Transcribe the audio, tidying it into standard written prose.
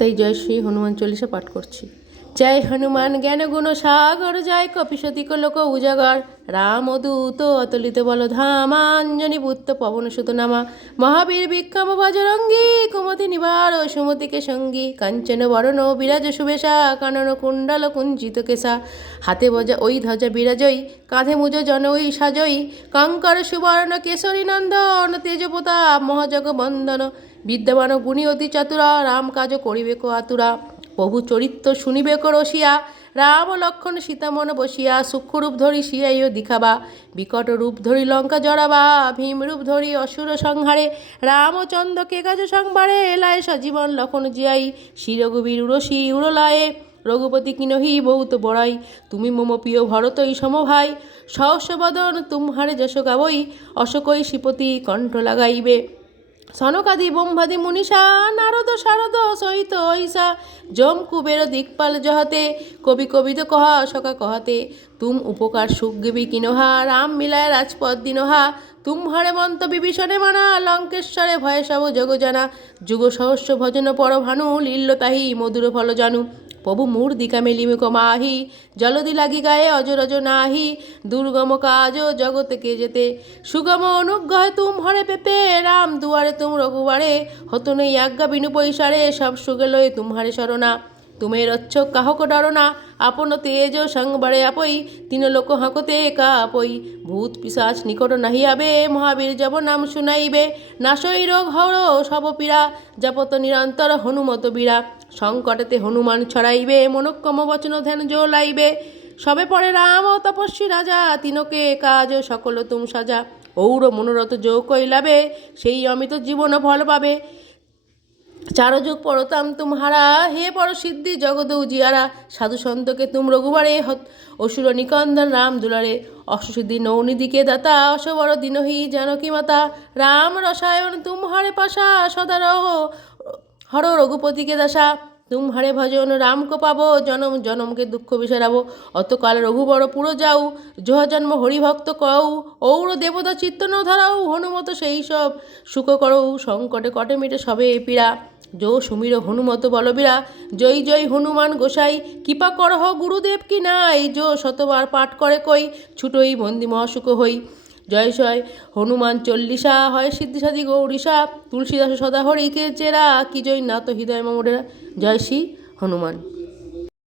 তাই জয় শ্রী হনুমান চল্লিশা পাঠ করছি। জয় হনুমান জ্ঞান গুণ সাগর, জয় কপিসতিক লোক উজাগর, রাম দূত অতুলিত বল ধামা, অঞ্জনী পুত্র পবন সুত নামা, মহাবীর বিক্রম বজরঙ্গী, কুমতি নিবার সুমতিকে সঙ্গী, কাঞ্চন বরণ বিরাজ সুবেশা, কানন কুণ্ডল কুঞ্চিত কেশা, হাতে বজা ওই ধ্বজা বিরাজয়ী, কাঁধে মুজ জন ওই সাজয়ী, কঙ্কর সুবর্ণ কেশরী নন্দন, তেজপ্রতাপ মহাজগ বন্দন, বিদ্যমান গুণী অতি চাতুরা, রাম কাজ করিবে কো আতুরা, প্রভু চরিত্র শুনিবে কো রসিয়া, রাম লক্ষণ সীতামন বসিয়া, সূক্ষ্মরূপ ধরি শিয়াইও দিখাবা, বিকট রূপ ধরি লঙ্কা জড়াবা, ভীম রূপ ধরি অসুর সংহারে, রামচন্দ্রকে কাজ সংবারে, এলায় সজীবন লক্ষণ জিয়াই, শ্রী রঘুবীর উরসী উড়লায়ে, রঘুপতি কিনহি বহুত বড়াই, তুমি মম প্রিয় ভরতই সমভাই, সহস্রবদন তুমহারে যশ গাবই, অশোকই শ্রীপতি কণ্ঠ লাগাইবে, সনকাদি ব্রহ্মাদি মুনিষা, নারদ শারদ সহিত ঐসা, যম কুবের দিকপাল জহাতে, কবি কবিত কহা সকা কহাতে, তুম উপকার সুখ গেবি কিনহা, রাম মিলায় রাজপথ দিনহা, তুমহারে মন্ত বিভীষণে মানা, লঙ্কেশ্বরে ভয়ে সব জগ জানা, যুগ সহস্র ভজন পর ভানু, লীল্য তাহি মধুর ফল জানু, প্রভু মূর দিকা মেলিমিক মাহি, জলদি লাগি গায়ে অজরজ নাহি, দুর্গম কাজ জগতে কে যেতে, সুগম অনুগ্রহে তুম হরে পেতে, রাম দুয়ারে তুম রঘুবারে, হতো নেই আজ্ঞা বিনু পৈসারে, সব সুগেলয়ে তুমহারে শরণা, তুমি রচ্ছক কাহক ডরো না, আপন তেজ সংবারে আপই, তিন লোক হাঁকতে একা আপই, ভূত পিশাচ নিকট নাহি আবে, মহাবীর যাব নাম শুনাইবে, নাশই রোগ হর সব পীড়া, যাপত নিরন্তর হনুমত বীরা, সংকটেতে হনুমান ছড়াইবে, মনোক্ষম বচন ধ্যান জোলাইবে, সবে পরে রাম তপস্বী রাজা, তিনকে কাজ সকল তুম সাজা, ঔর মনোরথ যো কৈলাবে, সেই অমিত জীবন ফল পাবে, চারযুগ পরতাম তুমহারা, হে পর সিদ্ধি জগদ উজিয়ারা, সাধু সন্তকে তুম রঘুবারে, অসুর নিকন্দন রাম দুলারে, অষ্টসিদ্ধি নৌনিধিকে দাতা, অসবর দিনহি জানকী মাতা, রাম রসায়ন তুমহারে পাশা, সদা রহ হর রঘুপতিকে দাসা, তুমহারে ভজন রাম কো পাবো, জনম জনমকে দুঃখ বিসারাবো, অতকাল রঘুবর পুরো যাও, জহ জন্ম হরিভক্ত কও, ঔর দেবতা চিত্ত ন ধরাও, হনুমত সেই সব সুখ করৌ, সংকটে কটে মিটে সবে পীড়া, যো সুমির হনুমত বলবীরা, জয় জয় হনুমান গোসাই, কৃপা করহ গুরুদেব কি নাই, যো শতবার পাঠ করে কই, ছুটোই বন্দি মহাসুখ হই, জয় জয় হনুমান চল্লিশা, হয় সিদ্ধিসাধি গৌরীশা, তুলসীদাস সদা হরিকে চেরা, কি জয় নাত হৃদয় মমরেরা, জয় শ্রী হনুমান।